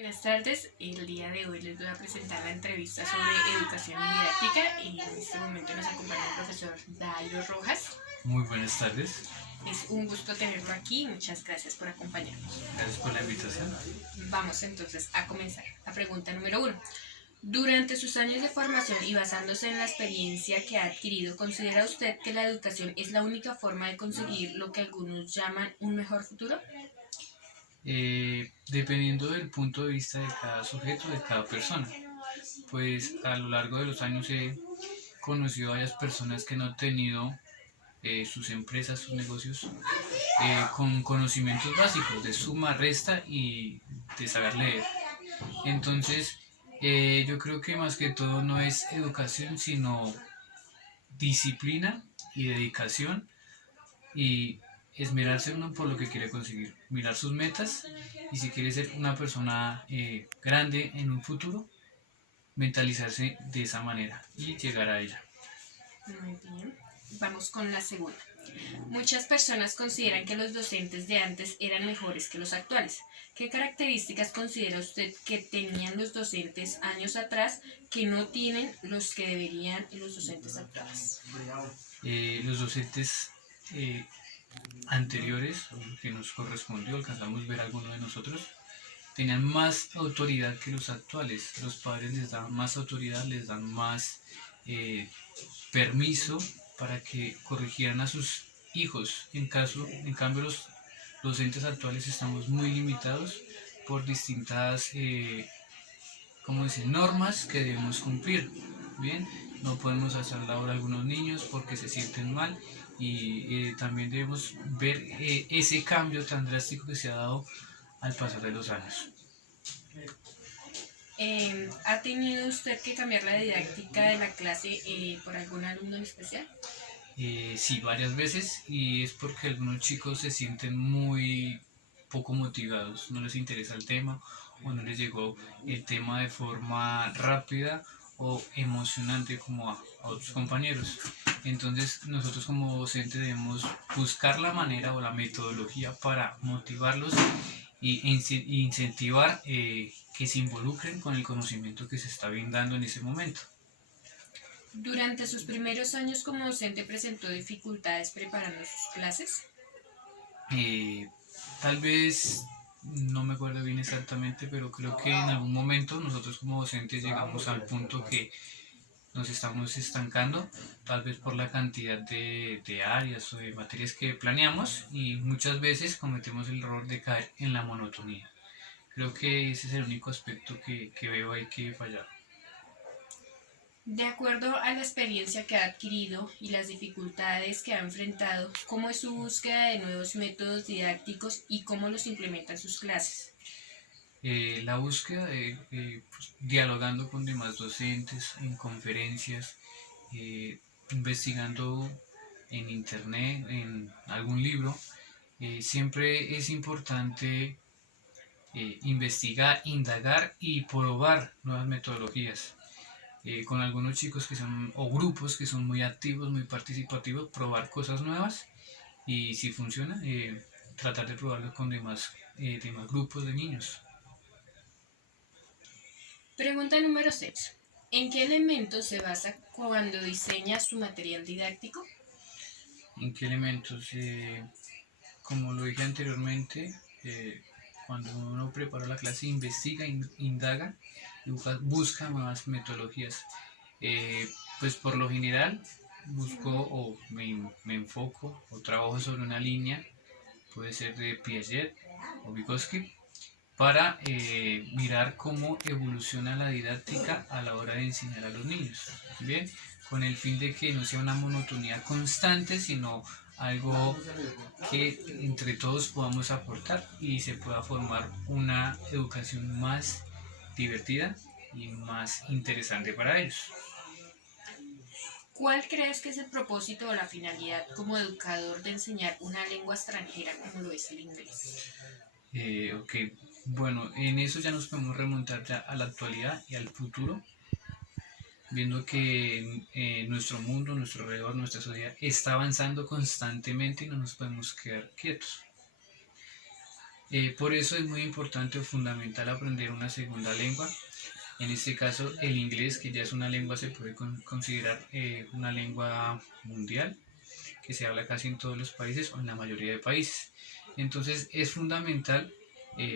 Buenas tardes, el día de hoy les voy a presentar la entrevista sobre educación y didáctica y en este momento nos acompaña el profesor Dairo Rojas. Muy buenas tardes, Es un gusto tenerlo aquí, muchas gracias por acompañarnos. gracias por la invitación. Vamos entonces a comenzar. La pregunta número 1. Durante sus años de formación y basándose en la experiencia que ha adquirido, ¿considera usted que la educación es la única forma de conseguir lo que algunos llaman un mejor futuro? Dependiendo del punto de vista de cada sujeto, de cada persona, pues a lo largo de los años he conocido a varias personas que no han tenido sus empresas, sus negocios, con conocimientos básicos de suma, resta y de saber leer. Entonces, yo creo que más que todo no es educación, sino disciplina y dedicación y esmerarse uno por lo que quiere conseguir, mirar sus metas y si quiere ser una persona grande en un futuro, mentalizarse de esa manera y llegar a ella. Muy bien. Vamos con la segunda. Muchas personas consideran que los docentes de antes eran mejores que los actuales. ¿Qué características considera usted que tenían los docentes años atrás que no tienen los que deberían los docentes actuales? Los docentes anteriores, que nos correspondió, alcanzamos a ver algunos de nosotros, tenían más autoridad que los actuales. Los padres les dan más autoridad, les dan más eh, permiso para que corrigieran a sus hijos. En cambio, los docentes actuales estamos muy limitados por distintas normas que debemos cumplir. Bien, no podemos hacer la hora a algunos niños porque se sienten mal y también debemos ver ese cambio tan drástico que se ha dado al pasar de los años. ¿Ha tenido usted que cambiar la didáctica de la clase por algún alumno en especial? Sí, varias veces y es porque algunos chicos se sienten muy poco motivados, no les interesa el tema o no les llegó el tema de forma rápida o emocionante como a otros compañeros. Entonces nosotros como docentes debemos buscar la manera o la metodología para motivarlos y incentivar que se involucren con el conocimiento que se está brindando en ese momento. ¿Durante sus primeros años como docente presentó dificultades preparando sus clases? Eh, Tal vez no me acuerdo bien exactamente, pero creo que en algún momento nosotros como docentes llegamos al punto que nos estamos estancando, tal vez por la cantidad de áreas o de materias que planeamos y muchas veces cometemos el error de caer en la monotonía. Creo que ese es el único aspecto que veo hay que fallar. De acuerdo a la experiencia que ha adquirido y las dificultades que ha enfrentado, ¿cómo es su búsqueda de nuevos métodos didácticos y cómo los implementa en sus clases? La búsqueda de pues, dialogando con demás docentes en conferencias, investigando en internet, en algún libro, siempre es importante investigar, indagar y probar nuevas metodologías. Con algunos chicos que son, o grupos que son muy activos, muy participativos, probar cosas nuevas y si funciona, tratar de probarlo con demás grupos de niños. Pregunta número 6. ¿En qué elementos se basa cuando diseña su material didáctico? ¿En qué elementos? Como lo dije anteriormente, cuando uno prepara la clase, investiga, indaga y busca nuevas metodologías. Eh, pues por lo general busco o me enfoco o trabajo sobre una línea, puede ser de Piaget o Vygotsky, para mirar cómo evoluciona la didáctica a la hora de enseñar a los niños. Bien, con el fin de que no sea una monotonía constante, sino algo que entre todos podamos aportar y se pueda formar una educación más divertida y más interesante para ellos. ¿Cuál crees que es el propósito o la finalidad como educador de enseñar una lengua extranjera como lo es el inglés? Ok, bueno, en eso ya nos podemos remontar ya a la actualidad y al futuro, viendo que nuestro mundo, nuestro alrededor, nuestra sociedad está avanzando constantemente y no nos podemos quedar quietos. Por eso es muy importante o fundamental aprender una segunda lengua. En este caso, el inglés, que ya es una lengua, se puede considerar una lengua mundial, que se habla casi en todos los países o en la mayoría de países. Entonces, es fundamental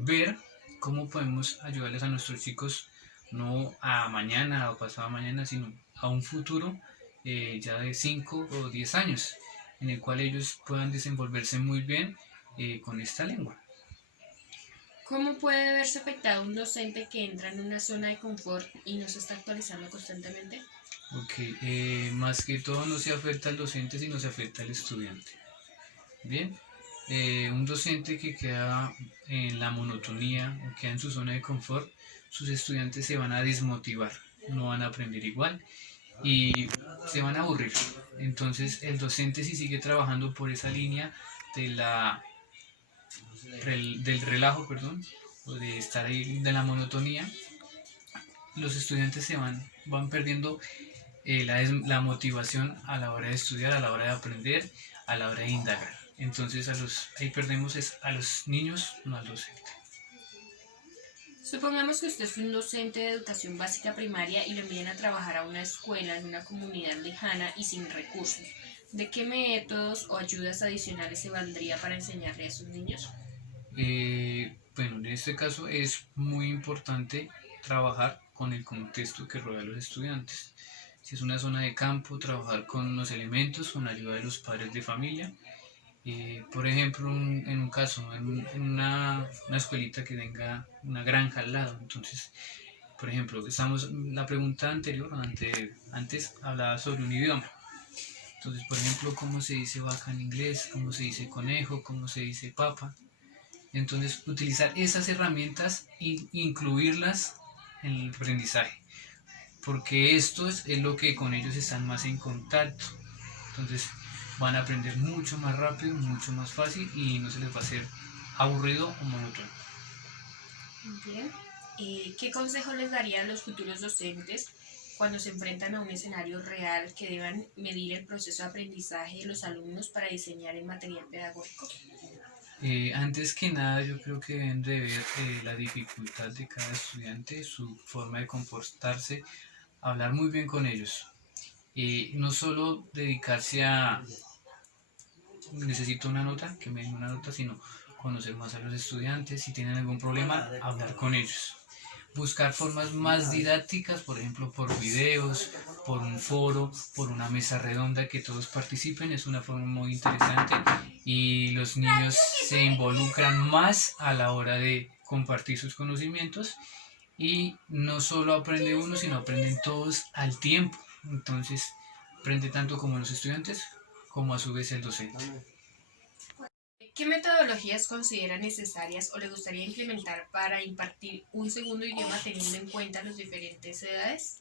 ver cómo podemos ayudarles a nuestros chicos, no a mañana o pasado mañana, sino a un futuro ya de 5 o 10 años, en el cual ellos puedan desenvolverse muy bien con esta lengua. ¿Cómo puede verse afectado un docente que entra en una zona de confort y no se está actualizando constantemente? Ok, más que todo no se afecta al docente, sino se afecta al estudiante. Bien, un docente que queda en la monotonía o queda en su zona de confort, sus estudiantes se van a desmotivar, no van a aprender igual y se van a aburrir. Entonces el docente, si sigue trabajando por esa línea de del relajo, perdón, o de estar ahí de la monotonía, los estudiantes van perdiendo la motivación a la hora de estudiar, a la hora de aprender, a la hora de indagar. Entonces ahí perdemos a los niños, no al docente. Supongamos que usted es un docente de educación básica primaria y lo envían a trabajar a una escuela en una comunidad lejana y sin recursos. ¿De qué métodos o ayudas adicionales se valdría para enseñarle a sus niños? Bueno, en este caso es muy importante trabajar con el contexto que rodea a los estudiantes. Si es una zona de campo, trabajar con los elementos, con la ayuda de los padres de familia. Por ejemplo, en un caso, en una escuelita que tenga una granja al lado. Entonces, por ejemplo, la pregunta anterior, antes hablaba sobre un idioma. Entonces, por ejemplo, cómo se dice vaca en inglés, cómo se dice conejo, cómo se dice papa. Entonces, utilizar esas herramientas e incluirlas en el aprendizaje, porque esto es lo que con ellos están más en contacto. Entonces, van a aprender mucho más rápido, mucho más fácil y no se les va a hacer aburrido o monótono. Bien. ¿Qué consejo les daría a los futuros docentes cuando se enfrentan a un escenario real que deban medir el proceso de aprendizaje de los alumnos para diseñar el material pedagógico? Antes que nada, yo creo que deben de ver la dificultad de cada estudiante, su forma de comportarse, hablar muy bien con ellos. No solo dedicarse a necesito una nota, que me den una nota, sino conocer más a los estudiantes, si tienen algún problema, hablar con ellos. Buscar formas más didácticas, por ejemplo, por videos, por un foro, por una mesa redonda, que todos participen, es una forma muy interesante y los niños se involucran más a la hora de compartir sus conocimientos y no solo aprende uno, sino aprenden todos al tiempo. Entonces, aprende tanto como los estudiantes como a su vez el docente. ¿Qué metodologías considera necesarias o le gustaría implementar para impartir un segundo idioma teniendo en cuenta las diferentes edades?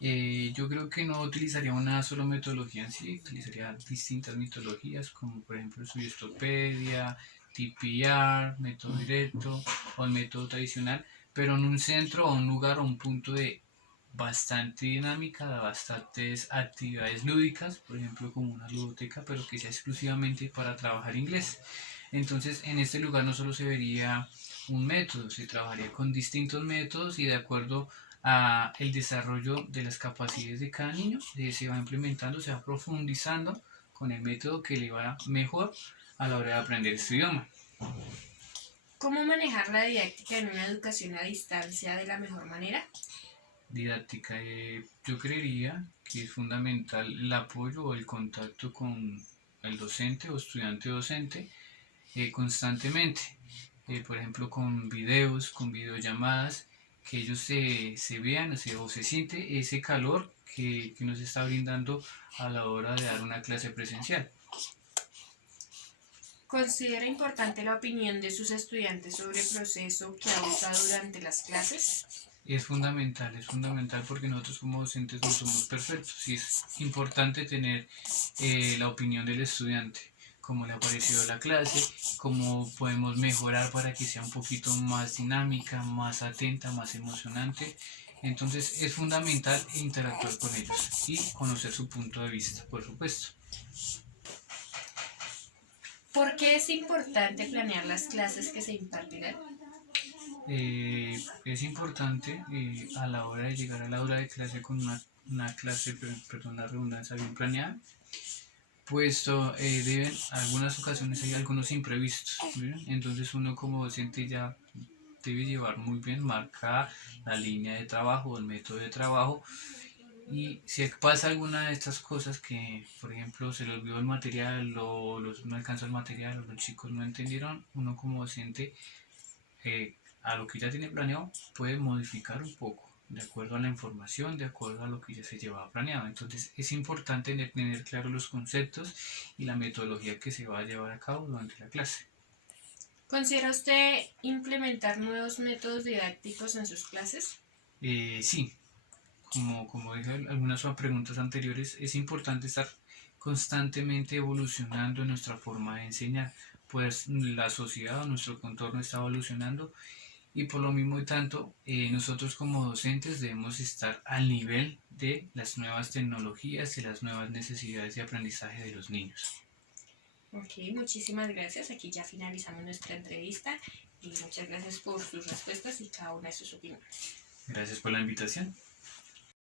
Yo creo que no utilizaría una sola metodología en sí, utilizaría distintas metodologías como por ejemplo Suyestopedia, TPR, método directo o el método tradicional, pero en un centro o un lugar o un punto de bastante dinámica, de bastantes actividades lúdicas, por ejemplo como una ludoteca, pero que sea exclusivamente para trabajar inglés. Entonces en este lugar no solo se vería un método, se trabajaría con distintos métodos y de acuerdo a el desarrollo de las capacidades de cada niño se va implementando, se va profundizando con el método que le va mejor a la hora de aprender este idioma. ¿Cómo manejar la didáctica en una educación a distancia de la mejor manera? Didáctica, yo creería que es fundamental el apoyo o el contacto con el docente o estudiante docente constantemente, por ejemplo con videos, con videollamadas, que ellos se vean o se siente ese calor que nos está brindando a la hora de dar una clase presencial. ¿Considera importante la opinión de sus estudiantes sobre el proceso que ha usado durante las clases? Es fundamental porque nosotros como docentes no somos perfectos y es importante tener la opinión del estudiante, cómo le ha parecido la clase, cómo podemos mejorar para que sea un poquito más dinámica, más atenta, más emocionante. Entonces es fundamental interactuar con ellos y conocer su punto de vista, por supuesto. ¿Por qué es importante planear las clases que se impartirán? Es importante a la hora de llegar a la hora de clase con una clase, perdón, la redundancia bien planeada, puesto deben, algunas ocasiones hay algunos imprevistos, ¿bien? Entonces uno como docente ya debe llevar muy bien marcada la línea de trabajo, el método de trabajo, y si pasa alguna de estas cosas que, por ejemplo, se le olvidó el material o no alcanzó el material o los chicos no entendieron, uno como docente a lo que ya tiene planeado puede modificar un poco de acuerdo a la información, de acuerdo a lo que ya se llevaba planeado. Entonces es importante tener claros los conceptos y la metodología que se va a llevar a cabo durante la clase. ¿Considera usted implementar nuevos métodos didácticos en sus clases? Sí, como dije en algunas preguntas anteriores, es importante estar constantemente evolucionando en nuestra forma de enseñar, pues la sociedad o nuestro contorno está evolucionando y por lo mismo y tanto nosotros como docentes debemos estar al nivel de las nuevas tecnologías y las nuevas necesidades de aprendizaje de los niños. Ok, muchísimas gracias. Aquí ya finalizamos nuestra entrevista y muchas gracias por sus respuestas y cada una de sus opiniones. Gracias por la invitación.